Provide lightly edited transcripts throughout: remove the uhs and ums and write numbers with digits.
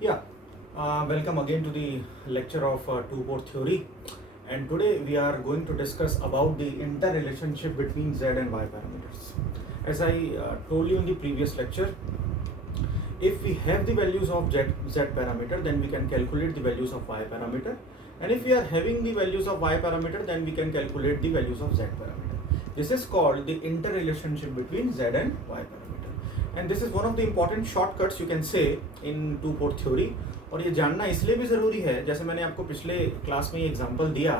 Yeah, welcome again to the lecture of two-port theory, and today we are going to discuss about the interrelationship between Z and Y parameters. As I told you in the previous lecture, if we have the values of Z parameter, then we can calculate the values of Y parameter, and if we are having the values of Y parameter, then we can calculate the values of Z parameter. This is called the interrelationship between Z and Y parameter, and this is one of the important shortcuts you can say in two-port theory. और ये जानना इसलिए भी ज़रूरी है, जैसे मैंने आपको पिछले क्लास में एग्जांपल दिया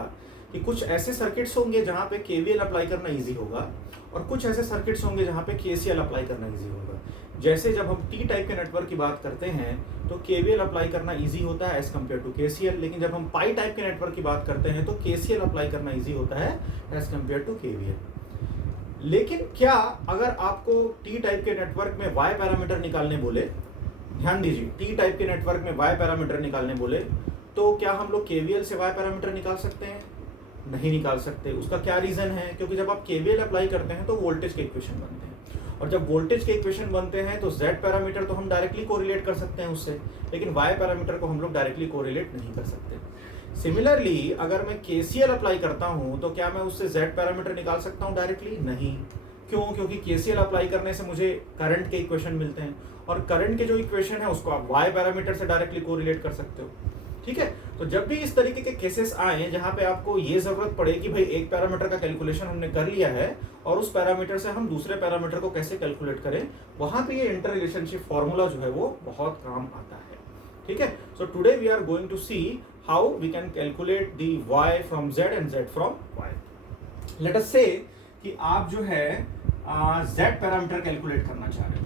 कि कुछ ऐसे सर्किट्स होंगे जहाँ पे केवीएल अप्लाई करना इजी होगा और कुछ ऐसे सर्किट्स होंगे जहाँ पे केसीएल अप्लाई करना इजी होगा। जैसे जब हम टी टाइप के नेटवर्क की बात करते हैं तो केवीएल अप्लाई करना इजी होता है एज कम्पेयर टू केसीएल, लेकिन जब हम पाई टाइप के नेटवर्क की बात करते हैं तो केसीएल अप्लाई करना इजी होता है एज कम्पेयर टू केवीएल। लेकिन क्या अगर आपको टी टाइप के नेटवर्क में वाई पैरामीटर निकालने बोले, ध्यान दीजिए, टी टाइप के नेटवर्क में वाई पैरामीटर निकालने बोले तो क्या हम लोग केवीएल से वाई पैरामीटर निकाल सकते हैं? नहीं निकाल सकते। उसका क्या रीज़न है? क्योंकि जब आप केवीएल अप्लाई करते हैं तो वोल्टेज के इक्वेशन बनते हैं, और जब वोल्टेज के इक्वेशन बनते हैं तो जेड पैरामीटर तो हम डायरेक्टली कोरिलेट कर सकते हैं उससे, लेकिन वाई पैरामीटर को हम लोग डायरेक्टली कोरिलेट नहीं कर सकते। सिमिलरली अगर मैं केसीएल अप्लाई करता हूं तो क्या मैं उससे जेड पैरामीटर निकाल सकता हूं डायरेक्टली? नहीं। क्यों? क्योंकि केसीएल अप्लाई करने से मुझे करंट के इक्वेशन मिलते हैं, और करंट के जो इक्वेशन है उसको आप वाई पैरामीटर से डायरेक्टली कोरिलेट कर सकते हो। ठीक है, तो जब भी इस तरीके के केसेस आए जहां पे आपको ये जरूरत पड़े कि भाई एक पैरामीटर का कैलकुलेशन हमने कर लिया है और उस पैरामीटर से हम दूसरे पैरामीटर को कैसे कैलकुलेट करें, वहां पे ये इंटर रिलेशनशिप फॉर्मूला जो है वो बहुत काम आता है। ठीक है, so today we are going to see how we can calculate the y from z and z from y। Let us say कि आप जो है z पैरामीटर कैलकुलेट करना चाह रहे हो।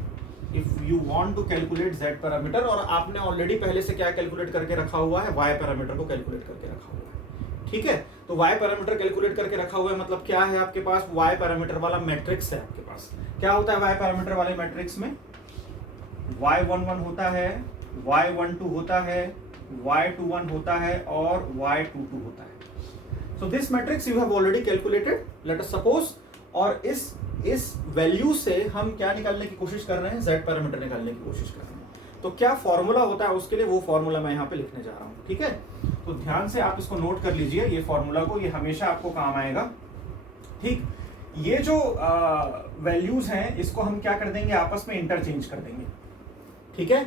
If you want to calculate z parameter, और आपने ऑलरेडी पहले से क्या कैलकुलेट करके रखा हुआ है? y पैरामीटर को कैलकुलेट करके रखा हुआ है। ठीक है, तो y पैरामीटर कैलकुलेट करके रखा हुआ है मतलब क्या है? आपके पास y पैरामीटर वाला मैट्रिक्स है। आपके पास क्या होता है y पैरामीटर वाले मैट्रिक्स में? y11 होता है, y12 होता है, y21 होता है और y22 होता है। So this matrix you have already calculated, let us suppose, और इस वैल्यू से हम क्या निकालने की कोशिश कर रहे हैं? z पैरामीटर निकालने की कोशिश कर रहे हैं। तो क्या फॉर्मूला होता है उसके लिए, वो फॉर्मूला मैं यहाँ पे लिखने जा रहा हूँ। ठीक है, तो ध्यान से आप इसको नोट कर लीजिए, ये फॉर्मूला को, ये हमेशा आपको काम आएगा। ठीक, ये जो वैल्यूज हैं इसको हम क्या कर देंगे? आपस में इंटरचेंज कर देंगे। ठीक है,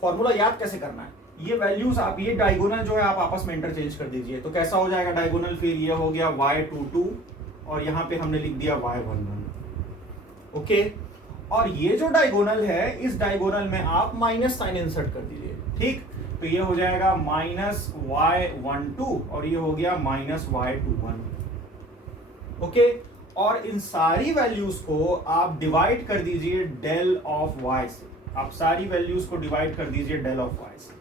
फॉर्मूला याद कैसे करना है? ये वैल्यूज आप, ये डायगोनल जो है आप आपस में इंटरचेंज कर दीजिए। तो कैसा हो जाएगा डायगोनल? फिर ये हो गया y22 और यहाँ पे हमने लिख दिया y11। ओके, और ये जो डायगोनल है इस डायगोनल में आप माइनस साइन इंसर्ट कर दीजिए। ठीक, तो ये हो जाएगा माइनस y12 और ये हो गया माइनस y21। ओके, और इन सारी वैल्यूज को आप डिवाइड कर दीजिए डेल ऑफ y से। आप सारी वैल्यूज को डिवाइड कर दीजिए डेल ऑफ y से।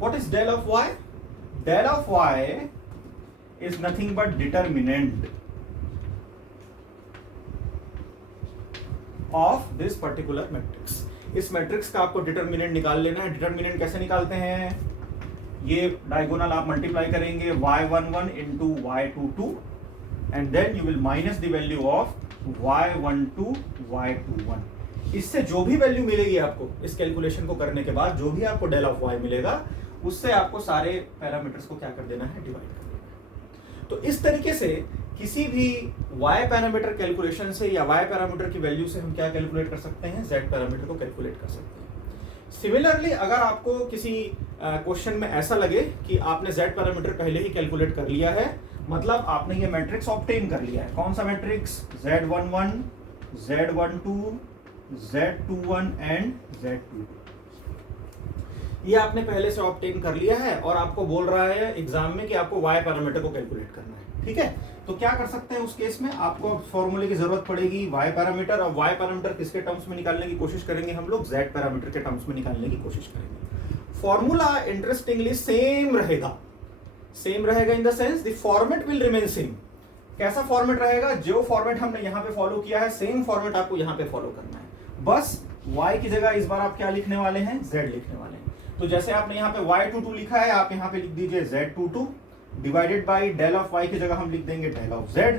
What is del of y? Del of y is nothing but determinant of this particular matrix। इस मैट्रिक्स का आपको डिटर्मिनेंट निकाल लेना है। डिटर्मिनेंट कैसे निकालते हैं? ये डायगोनल आप मल्टीप्लाई करेंगे y11 into y22 and then you will minus the value of y12 y21। इससे जो भी वैल्यू मिलेगी आपको इस कैलकुलेशन को करने के बाद, जो भी आपको डेल ऑफ y मिलेगा, उससे आपको सारे पैरामीटर्स को क्या कर देना है? डिवाइड कर देना है। तो इस तरीके से किसी भी y पैरामीटर कैलकुलेशन से या y पैरामीटर की वैल्यू से हम क्या कैलकुलेट कर सकते हैं? z पैरामीटर को कैलकुलेट कर सकते हैं। सिमिलरली अगर आपको किसी क्वेश्चन में ऐसा लगे कि आपने z पैरामीटर पहले ही कैलकुलेट कर लिया है, मतलब आपने ये मैट्रिक्स ऑब्टेन कर लिया है। कौन सा matrix? z11, z12, z21 and z22। ये आपने पहले से ऑब्टेन कर लिया है और आपको बोल रहा है एग्जाम में कि आपको y पैरामीटर को कैलकुलेट करना है। ठीक है, तो क्या कर सकते हैं उस केस में? आपको फॉर्मूले की जरूरत पड़ेगी y पैरामीटर, और y पैरामीटर किसके टर्म्स में निकालने की कोशिश करेंगे हम लोग? z पैरामीटर के टर्म्स में निकालने की कोशिश करेंगे। फॉर्मूला इंटरेस्टिंगली सेम रहेगा। सेम रहेगा in the sense the format will remain same. कैसा फॉर्मेट रहेगा? जो फॉर्मेट हमने यहाँ पे फॉलो किया है, सेम फॉर्मेट आपको यहाँ पे फॉलो करना है। बस y की जगह इस बार आप क्या लिखने वाले हैं? z लिखने वाले हैं। तो जैसे आपने यहाँ पे y22 लिखा है, आप यहाँ पे लिख दीजिए z22 divided by del of y की जगह हम लिख देंगे डेल ऑफ z।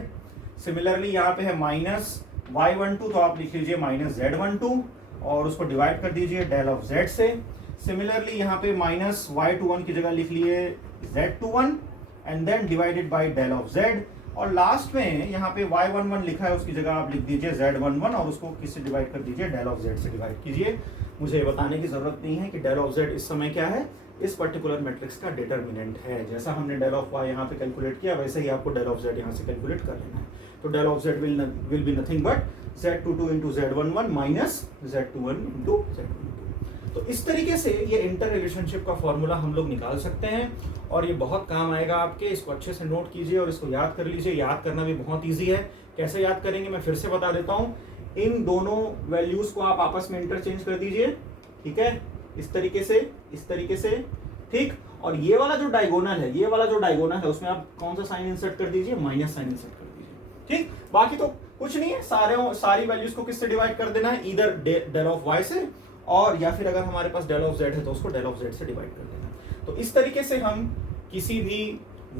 सिमिलरली यहाँ पे है माइनस y12, तो आप लिख लीजिए माइनस z12, और उसको डिवाइड कर दीजिए डेल ऑफ z से। सिमिलरली यहाँ पे माइनस y21 की जगह लिख लिए z21 and then divided by del of z, और लास्ट में यहाँ पे y11 लिखा है उसकी जगह आप लिख दीजिए z11 और उसको किससे डिवाइड कर दीजिए, डेल ऑफ z से डिवाइड कीजिए। मुझे बताने की जरूरत नहीं है कि डेल ऑफ z इस समय क्या है, इस पर्टिकुलर मैट्रिक्स का डिटर्मिनेंट है। जैसा हमने डेल ऑफ y यहाँ पे कैलकुलेट किया वैसे ही आपको डेल ऑफ z यहाँ से कैलकुलेट कर लेना है। तो del of z will be nothing but z22 into z11 minus z21 into z22। तो इस तरीके से ये इंटर रिलेशनशिप का फॉर्मूला हम लोग निकाल सकते हैं और ये बहुत काम आएगा आपके। इसको अच्छे से नोट कीजिए और इसको याद कर लीजिए। याद करना भी बहुत ईजी है। कैसे याद करेंगे मैं फिर से बता देता हूँ। इन दोनों वैल्यूज को आप आपस में इंटरचेंज कर दीजिए, ठीक है, इस तरीके से, ठीक। और ये वाला जो डायगोनल है, उसमें आप कौन सा साइन इंसर्ट कर दीजिए, माइनस साइन इंसर्ट कर दीजिए, ठीक। बाकी तो कुछ नहीं है, सारी वैल्यूज को किससे डिवाइड कर देना है, इधर डेल ऑफ y से, और या फिर अगर हमारे पास डेल ऑफ z है तो उसको डेल ऑफ z से डिवाइड कर देना है। तो इस तरीके से हम किसी भी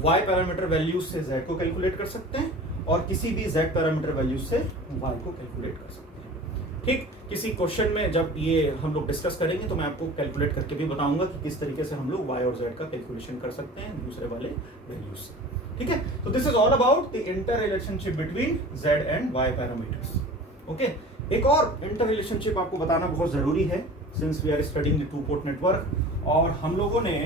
y पैरामीटर वैल्यूज से z को कैलकुलेट कर सकते हैं और किसी भी z पैरामीटर वैल्यूज से y को कैलकुलेट कर सकते हैं, ठीक। किसी क्वेश्चन में जब ये हम लोग डिस्कस करेंगे तो मैं आपको कैलकुलेट करके भी बताऊंगा कि किस तरीके से हम लोग y और z का कैलकुलेशन कर सकते हैं दूसरे वाले वैल्यूज से, ठीक है। तो this is all about the inter relationship between z and y parameters, okay. एक और इंटर रिलेशनशिप आपको बताना बहुत जरूरी है since we are studying the two port network, और हम लोगों ने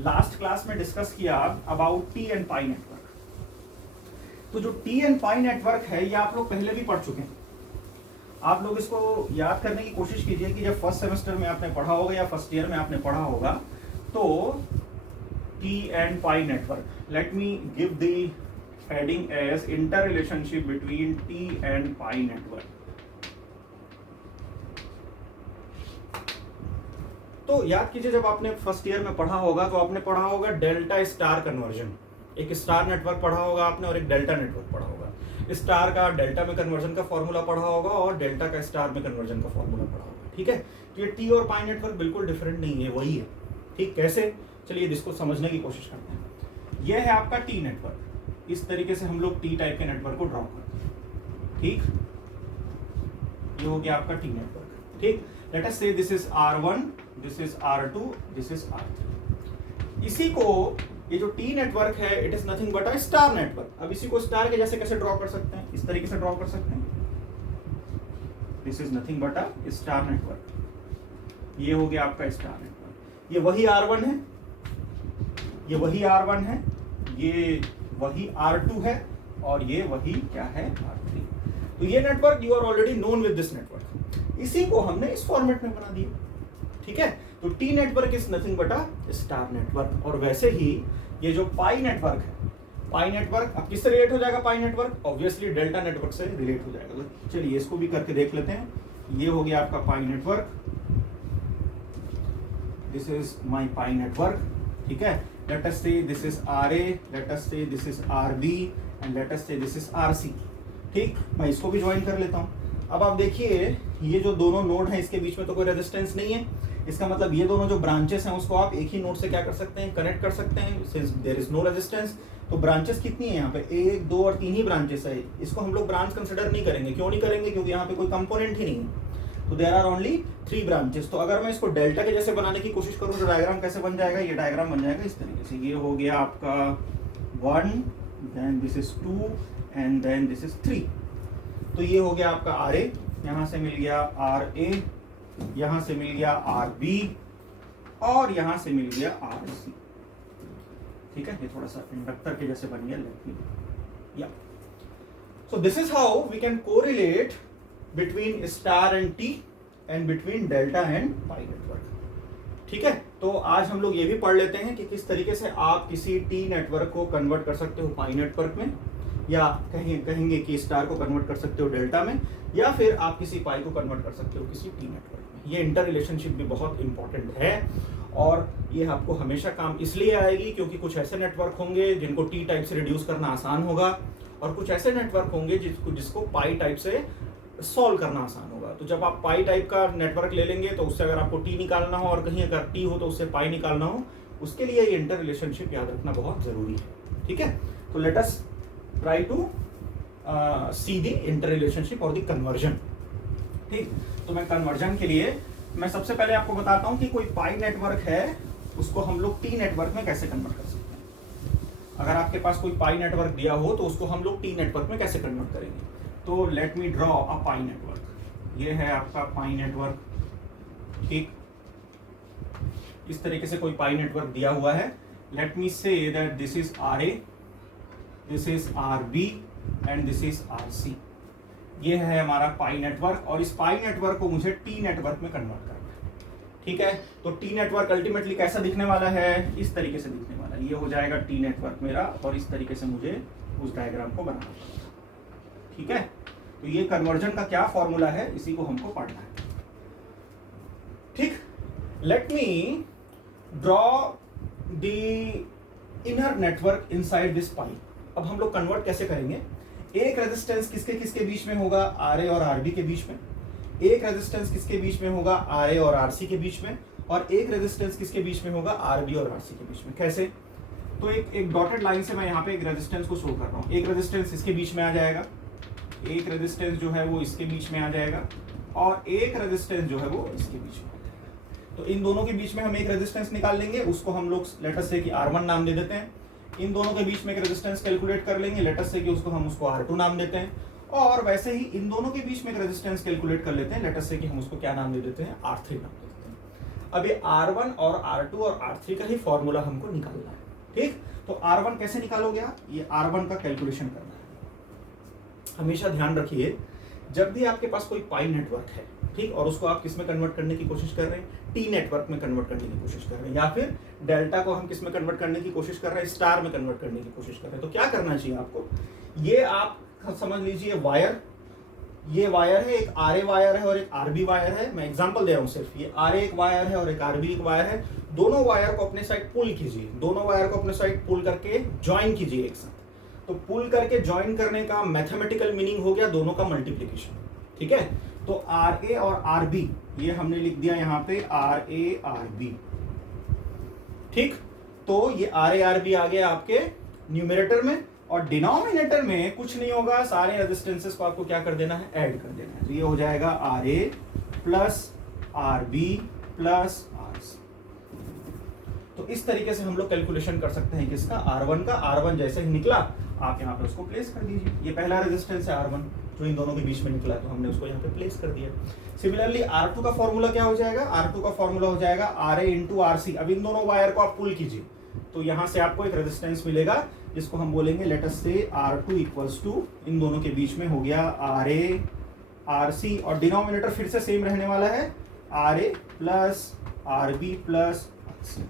लास्ट क्लास में डिस्कस किया about T and pi network. तो जो टी एंड पाई नेटवर्क है ये आप लोग पहले भी पढ़ चुके हैं। आप लोग इसको याद करने की कोशिश कीजिए कि जब फर्स्ट सेमेस्टर में आपने पढ़ा होगा या फर्स्ट ईयर में आपने पढ़ा होगा तो T and pi network, let me give the heading as inter relationship between T and pi network. तो याद कीजिए जब आपने फर्स्ट ईयर में पढ़ा होगा तो आपने पढ़ा होगा डेल्टा स्टार कन्वर्जन। एक स्टार नेटवर्क पढ़ा होगा आपने और एक डेल्टा नेटवर्क पढ़ा होगा। स्टार का डेल्टा में कन्वर्जन का फॉर्मूला पढ़ा होगा और डेल्टा का स्टार में कन्वर्जन का फॉर्मूला पढ़ा होगा, ठीक है। तो ये टी और पाई नेटवर्क बिल्कुल डिफरेंट नहीं है, वही है, ठीक। कैसे, चलिए इसको समझने की कोशिश करते हैं। यह है आपका टी नेटवर्क। इस तरीके से हम लोग टी टाइप के नेटवर्क को ड्रॉ करते हैं, ठीक। ये हो गया आपका टी नेटवर्क, ठीक। Late us say this is R1, this is R2, this is R3। इसी को ये जो टी नेटवर्क है it is nothing but a star network. अब इसी को स्टार के जैसे कैसे ड्रॉ कर सकते हैं, इस तरीके से ड्रॉ कर सकते हैं। This is nothing but a star network. ये हो गया आपका स्टार नेटवर्क। ये वही R1 है, ये वही R1 है, ये वही R2 है और ये वही क्या है, R3। तो ये network you are already known with this network. इसी को हमने इस फॉर्मेट में बना दिया, ठीक है। तो T network is nothing but a star network. और वैसे ही ये जो पाई नेटवर्क है, पाई नेटवर्क अब किससे रिलेट हो जाएगा, पाई नेटवर्क ऑब्वियसली डेल्टा नेटवर्क से रिलेट हो जाएगा। तो चलिए इसको भी करके देख लेते हैं। ये हो गया आपका pi network, this is my pi network, ठीक है। Let us say this is RA, let us say this is RB and let us say this is RC, ठीक। मैं इसको भी ज्वाइन कर लेता हूं। अब आप देखिए ये जो दोनों नोड हैं इसके बीच में तो कोई रेजिस्टेंस नहीं है। इसका मतलब ये दोनों जो ब्रांचेस हैं उसको आप एक ही नोड से क्या कर सकते हैं, कनेक्ट कर सकते हैं since there is no resistance. तो ब्रांचेस कितनी है यहाँ पे, 1, 2 और 3 ही ब्रांचेस है। इसको हम लोग ब्रांच कंसिडर नहीं करेंगे। क्यों नहीं करेंगे, क्योंकि यहाँ पे कोई कंपोनेंट ही नहीं है। तो देयर आर ओनली 3 ब्रांचेस। तो अगर मैं इसको डेल्टा के जैसे बनाने की कोशिश करूँ तो डायग्राम कैसे बन जाएगा, ये डायग्राम बन जाएगा इस तरीके से। ये हो गया आपका 1, then this is 2 and then this is 3। तो ये हो गया आपका RA, यहाँ से मिल गया RA, यहाँ से मिल गया RB और यहाँ से मिल गया RC, ठीक है। ये थोड़ा सा इंडक्टर के जैसे बन गया, लेट मी या। So this is how we can correlate between star and T and between delta and pi network, ठीक है। तो आज हम लोग ये भी पढ़ लेते हैं कि किस तरीके से आप किसी टी नेटवर्क को कन्वर्ट कर सकते हो पाई नेटवर्क में, या कहेंगे कि स्टार को कन्वर्ट कर सकते हो डेल्टा में, या फिर आप किसी पाई को कन्वर्ट कर सकते हो किसी टी नेटवर्क में। ये इंटर रिलेशनशिप भी बहुत इंपॉर्टेंट है और ये आपको हमेशा काम इसलिए आएगी क्योंकि कुछ ऐसे नेटवर्क होंगे जिनको टी टाइप से रिड्यूस करना आसान होगा और कुछ ऐसे नेटवर्क होंगे जिसको पाई टाइप से सॉल्व करना आसान होगा। तो जब आप पाई टाइप का नेटवर्क ले लेंगे तो उससे अगर आपको टी निकालना हो और कहीं अगर टी हो तो उससे पाई निकालना हो, उसके लिए ये इंटर रिलेशनशिप याद रखना बहुत जरूरी है, ठीक है। तो let us try to see the interrelationship or the conversion, ठीक। तो मैं कन्वर्जन के लिए मैं सबसे पहले आपको बताता हूं कि कोई पाई नेटवर्क है उसको हम लोग टी नेटवर्क में कैसे कन्वर्ट कर सकते हैं। अगर आपके पास कोई पाई नेटवर्क दिया हो तो उसको हम लोग टी नेटवर्क में कैसे कन्वर्ट करेंगे। तो let me draw a pi network. ये है आपका पाई नेटवर्क, ठीक। इस तरीके से कोई पाई नेटवर्क दिया हुआ है। Let me say that this is R A, this is R B and this is R C. ये है हमारा पाई नेटवर्क और इस पाई नेटवर्क को मुझे टी नेटवर्क में कन्वर्ट करना है, ठीक है। तो टी नेटवर्क अल्टीमेटली कैसा दिखने वाला है, इस तरीके से दिखने वाला है। ये हो जाएगा टी नेटवर्क मेरा और इस तरीके से मुझे उस डायग्राम को बनाना पड़ेगा, ठीक है। तो ये कन्वर्जन का क्या फॉर्मूला है इसी को हमको पढ़ना है, ठीक। Let me draw the inner network inside this pi. अब हम लोग कन्वर्ट कैसे करेंगे। एक रेजिस्टेंस किसके किसके बीच में होगा, आर ए और आर बी के बीच में। एक रेजिस्टेंस किसके बीच में होगा, आर ए और आर सी के बीच में। और एक रेजिस्टेंस किसके बीच में होगा, आर बी और आर सी के बीच में। कैसे, तो एक डॉटेड लाइन से मैं यहाँ पे एक रेजिस्टेंस को शो कर रहा हूँ। एक रेजिस्टेंस इसके बीच में आ जाएगा, एक रेजिस्टेंस जो है वो इसके बीच में आ जाएगा और एक रेजिस्टेंस जो है वो इसके बीच में आ जाएगा। तो इन दोनों के बीच में हम एक रेजिस्टेंस निकाल लेंगे, उसको हम लोग लेट अस से कि R1 नाम दे देते हैं। इन दोनों के बीच में एक रेजिस्टेंस कैलकुलेट कर लेंगे, लेट अस से कि हम उसको R2 नाम देते हैं। और वैसे ही इन दोनों के बीच में एक रेजिस्टेंस कैलकुलेट कर लेते हैं, लेट अस से कि हम उसको क्या नाम दे देते हैं, R3 नाम दे देते हैं। अब ये R1 और R2 और R3 का ही फॉर्मूला हमको निकालना है, ठीक। तो R1 कैसे निकालोगे आप, ये R1 का कैलकुलेशन करना है। हमेशा ध्यान रखिए जब भी आपके पास कोई पाई नेटवर्क है, ठीक, और उसको आप किस में कन्वर्ट करने की कोशिश कर रहे हैं, टी नेटवर्क में कन्वर्ट करने की कोशिश कर रहे हैं, या फिर डेल्टा को हम किस में कन्वर्ट करने की कोशिश कर रहे हैं, स्टार में कन्वर्ट करने की कोशिश कर रहे हैं। तो क्या करना चाहिए आपको, ये आप समझ लीजिए वायर, ये वायर है, एक आर ए वायर है और एक आर बी वायर है। मैं एग्जांपल दे रहा हूँ सिर्फ, ये आर ए एक वायर है और एक आर बी एक वायर है। दोनों वायर को अपने साइड पुल कीजिए, दोनों वायर को अपने साइड पुल करके ज्वाइन कीजिए एक साथ। तो पुल करके ज्वाइन करने का मैथमेटिकल मीनिंग हो गया दोनों का मल्टीप्लीकेशन, ठीक है। तो आर ए और आर बी, ये हमने लिख दिया यहाँ पे आर ए आर बी, ठीक। तो ये आर ए आर बी आ गया आपके न्यूमरेटर में और डिनोमिनेटर में कुछ नहीं होगा, सारे रेजिस्टेंसेस को आपको क्या कर देना है, ऐड कर देना है। तो ये हो जाएगा R A plus R B plus R C. तो इस तरीके से हम लोग कैलकुलेशन कर सकते हैं किसका, R1 का। R1 जैसे ही निकला आप यहाँ पे उसको प्लेस कर दीजिए। ये पहला रेजिस्टेंस है R1 जो इन दोनों के बीच में निकला, तो हमने उसको यहाँ पे प्लेस कर दिया। सिमिलरली R2 का फॉर्मूला क्या हो जाएगा, R2 का फॉर्मूला हो जाएगा RA इंटू RC। अब इन दोनों वायर को आप पुल कीजिए तो यहाँ से आपको एक रेजिस्टेंस मिलेगा जिसको हम बोलेंगे लेट अस से R2 इक्वल्स टू, इन दोनों के बीच में हो गया RA RC और डिनोमिनेटर फिर से सेम रहने वाला है RA plus RB plus RC,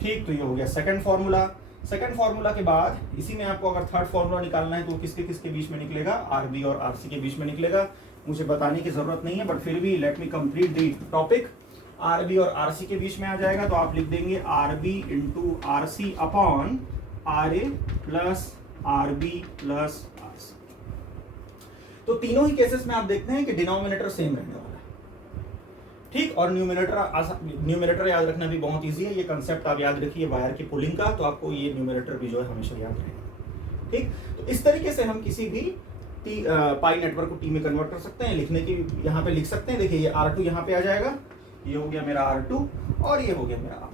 ठीक। तो ये हो गया सेकंड फॉर्मूला। सेकंड फॉर्मूला के बाद इसी में आपको अगर थर्ड फॉर्मूला निकालना है तो किसके किसके बीच में निकलेगा, आरबी और आरसी के बीच में निकलेगा। मुझे बताने की जरूरत नहीं है बट फिर भी let me complete the topic. RB और आरसी के बीच में आ जाएगा तो आप लिख देंगे RB into RC upon R A plus RB plus RC. तो तीनों ही केसेस में आप देखते हैं कि डिनोमिनेटर सेम रहने वाला है, ठीक। और न्यूमरेटर याद रखना भी बहुत इजी है। ये कंसेप्ट आप याद रखिए वायर की पुलिंग का, तो आपको ये न्यूमरेटर भी जो है हमेशा याद रहेगा, ठीक। तो इस तरीके से हम किसी भी पाई नेटवर्क को टी में कन्वर्ट कर सकते हैं। लिखने की यहाँ पे लिख सकते हैं, देखिए ये R2 यहाँ पे आ जाएगा, ये हो गया मेरा R2 और ये हो गया मेरा R3।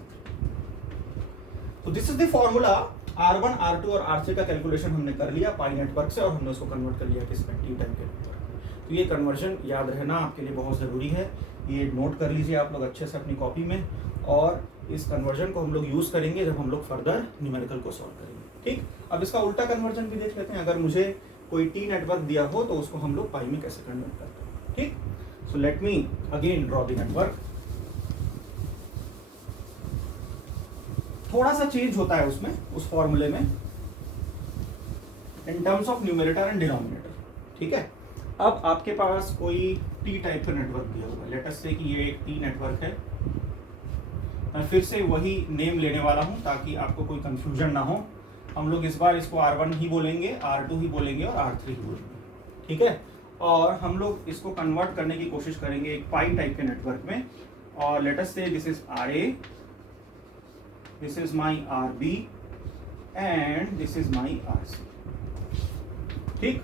तो this is the formula. R1 R2 और R3 का कैलकुलेशन हमने कर लिया पाई नेटवर्क से और हमने उसको कन्वर्ट कर लिया किसमें, टी टाइप के नेटवर्क। तो ये कन्वर्जन याद रहना आपके लिए बहुत ज़रूरी है, ये नोट कर लीजिए आप लोग अच्छे से अपनी कॉपी में। और इस कन्वर्जन को हम लोग यूज़ करेंगे जब हम लोग फर्दर न्यूमेरिकल को सॉल्व करेंगे, ठीक। अब इसका उल्टा कन्वर्जन भी देख लेते हैं। अगर मुझे कोई टी नेटवर्क दिया हो तो उसको हम लोग पाई में कैसे कन्वर्ट करते हैं, ठीक। So let me again draw the network. थोड़ा सा चेंज होता है उसमें, उस फॉर्मूले में, in terms of numerator and denominator, ठीक है। अब आपके पास कोई टी टाइप का नेटवर्क दिया हुआ है, लेट अस से कि ये एक टी नेटवर्क है। मैं फिर से वही नेम लेने वाला हूं ताकि आपको कोई कंफ्यूजन ना हो। हम लोग इस बार इसको R1 ही बोलेंगे, R2 ही बोलेंगे और R3 ही बोलेंगे, ठीक है। और हम लोग इसको कन्वर्ट करने की कोशिश करेंगे एक पाई टाइप के नेटवर्क में। और late us say this is RA, this is my RB and this is my RC, ठीक।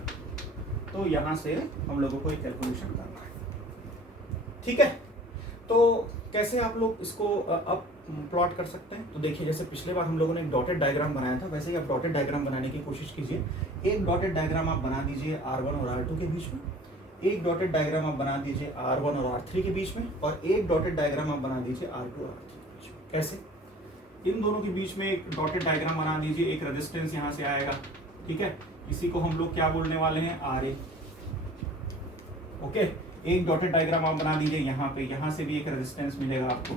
तो यहाँ से हम लोगों को एक कैलकुलेशन करना है। ठीक है, तो कैसे आप लोग इसको अब प्लॉट कर सकते हैं? तो देखिए, जैसे पिछले बार हम लोगों ने एक डॉटेड डायग्राम बनाया था, वैसे ही आप डॉटेड डायग्राम बनाने की कोशिश कीजिए। एक डॉटेड डायग्राम आप बना दीजिए R1 और R2 के बीच में, एक डॉटेड डायग्राम आप बना दीजिए R1 और R3 के बीच में, और एक डॉटेड डायग्राम आप बना दीजिए R2 और R3 के बीच में। कैसे? इन दोनों के बीच में एक डॉटेड डायग्राम बना दीजिए, एक रेजिस्टेंस यहाँ से आएगा, ठीक है, इसी को हम लोग क्या बोलने वाले हैं? RA। ओके, एक डॉटेड डायग्राम आप बना दीजिए यहाँ पे, यहाँ से भी एक रेजिस्टेंस मिलेगा आपको,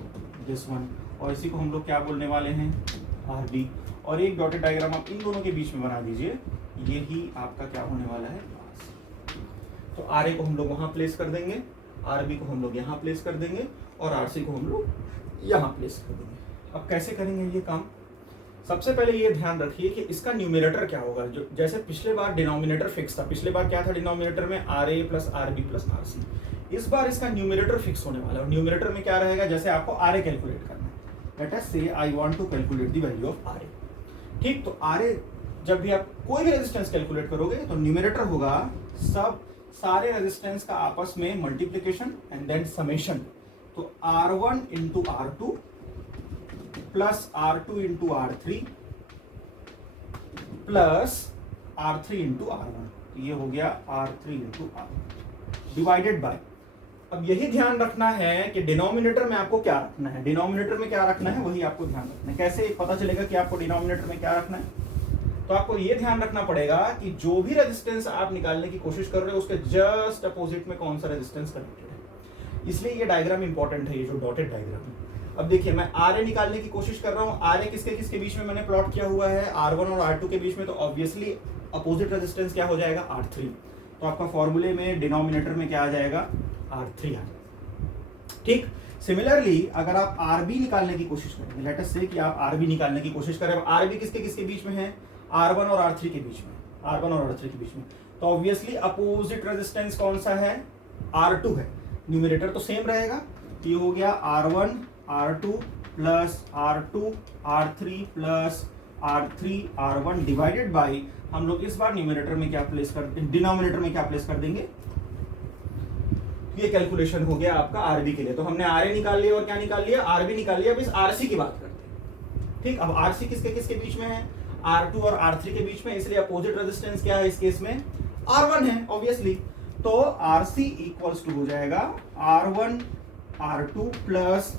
दिस वन, और इसी को हम लोग क्या बोलने वाले हैं? RB। और एक डॉटेड डायग्राम आप इन दोनों के बीच में बना दीजिए, ये ही आपका क्या होने वाला है? RC। तो RA को हम लोग वहाँ प्लेस कर देंगे, RB को हम लोग यहाँ प्लेस कर देंगे, और RC को हम लोग यहाँ प्लेस कर देंगे। अब कैसे करेंगे ये काम? सबसे पहले ये ध्यान रखिए कि इसका न्यूमिनेटर क्या होगा। जो जैसे पिछले बार डिनोमिनेटर फिक्स था, पिछले बार क्या था डिनोमिनेटर में? RA plus RB plus RC। इस बार इसका न्यूमिनेटर फिक्स होने वाला है। न्यूमिनेटर में क्या रहेगा? जैसे आपको RA कैलकुलेट करना है, let us say I want to calculate the value of RA, ठीक, तो RA जब भी आप कोई भी रेजिस्टेंस कैलकुलेट करोगे तो न्यूमिनेटर होगा सब सारे रेजिस्टेंस का आपस में मल्टीप्लीकेशन एंड देन समेशन। तो R1 into R2 plus R2 into R3 plus R3 into R1, ये हो गया R3 into R1 divided by. अब यही ध्यान रखना है कि डिनोमिनेटर में आपको क्या रखना है, डिनोमिनेटर में क्या रखना है वही आपको ध्यान रखना है। कैसे पता चलेगा कि आपको डिनोमिनेटर में क्या रखना है? तो आपको ये ध्यान रखना पड़ेगा कि जो भी रेजिस्टेंस आप निकालने की कोशिश कर रहे हो उसके जस्ट अपोजिट में कौन सा रेजिस्टेंस कनेक्टेड है। इसलिए ये डायग्राम इंपॉर्टेंट है, ये जो डॉटेड डायग्राम है। अब देखिए, मैं RA निकालने की कोशिश कर रहा हूँ। RA किसके किसके बीच में मैंने प्लॉट किया हुआ है? R1 और R2 के बीच में, तो ऑब्वियसली अपोजिट रेजिस्टेंस क्या हो जाएगा? R3। तो आपका फॉर्मूले में डिनोमिनेटर में क्या आ जाएगा? R3 आ जाएगा, ठीक। सिमिलरली अगर आप RB निकालने की कोशिश करें, लेट अस से कि आप RB निकालने की कोशिश करें, अब RB किसके किसके बीच में है? R1 और R3 के बीच में, R1 और R3 के बीच में, तो ऑब्वियसली अपोजिट रेजिस्टेंस कौन सा है? R2 है। न्यूमरेटर तो सेम रहेगा, तो ये हो गया R1 R2 plus R2 R3 plus R3 R1 divided by, हम लोग इस बार न्यूमरेटर में क्या प्लेस कर, डिनोमिनेटर में क्या प्लेस कर देंगे? ये कैलकुलेशन हो गया आपका RB के लिए। तो हमने RA निकाल लिया और क्या निकाल लिया? RB निकाल लिया। अब इस RC की बात करते हैं, ठीक। अब RC किसके किसके बीच में है? R2 और R3 के बीच में, इसलिए अपोजिट रेजिस्टेंस क्या है इस केस में? R1 है ऑब्वियसली। तो RC इक्वल्स टू हो जाएगा R1 R2 plus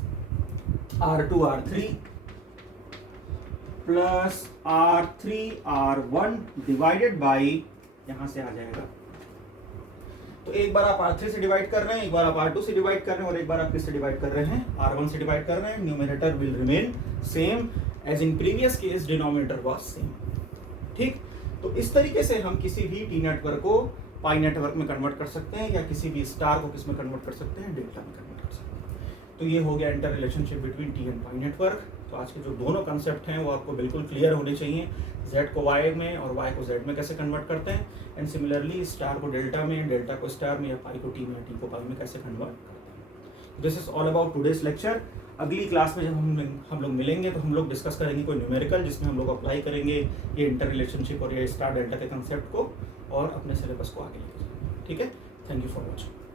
R2 R3 plus R3 R1 divided by, यहां से आ जाएगा, तो एक बार आप R3 से डिवाइड कर रहे हैं, एक बार आप R2 से डिवाइड कर रहे हैं, और एक बार आप किससे डिवाइड कर रहे हैं? R1 से डिवाइड कर रहे हैं। Numerator will remain same as in previous case, denominator was same, ठीक। तो इस तरीके से हम किसी भी टी नेटवर्क को पाई नेटवर्क में कन्वर्ट कर सकते हैं, या किसी भी स्टार को किस में कन्वर्ट कर सकते हैं? डेल्टा में कन्वर्ट कर सकते हैं। तो ये हो गया inter relationship between T and pi network. तो आज के जो दोनों कंसेप्ट हैं वो आपको बिल्कुल क्लियर होने चाहिए, Z को Y में और Y को Z में कैसे कन्वर्ट करते हैं, एंड सिमिलरली स्टार को डेल्टा में, डेल्टा को स्टार में, या पाई को टी में, टी को पाई में कैसे कन्वर्ट करते हैं। This is all about today's lecture. अगली क्लास में जब हम लोग मिलेंगे तो हम लोग डिस्कस करेंगे कोई न्यूमेरिकल, जिसमें हम लोग अप्लाई करेंगे ये इंटर रिलेशनशिप और ये स्टार डेल्टा के कंसेप्ट को, और अपने सिलेबस को आगे लेके जाएंगे, ठीक है। Thank you for watching.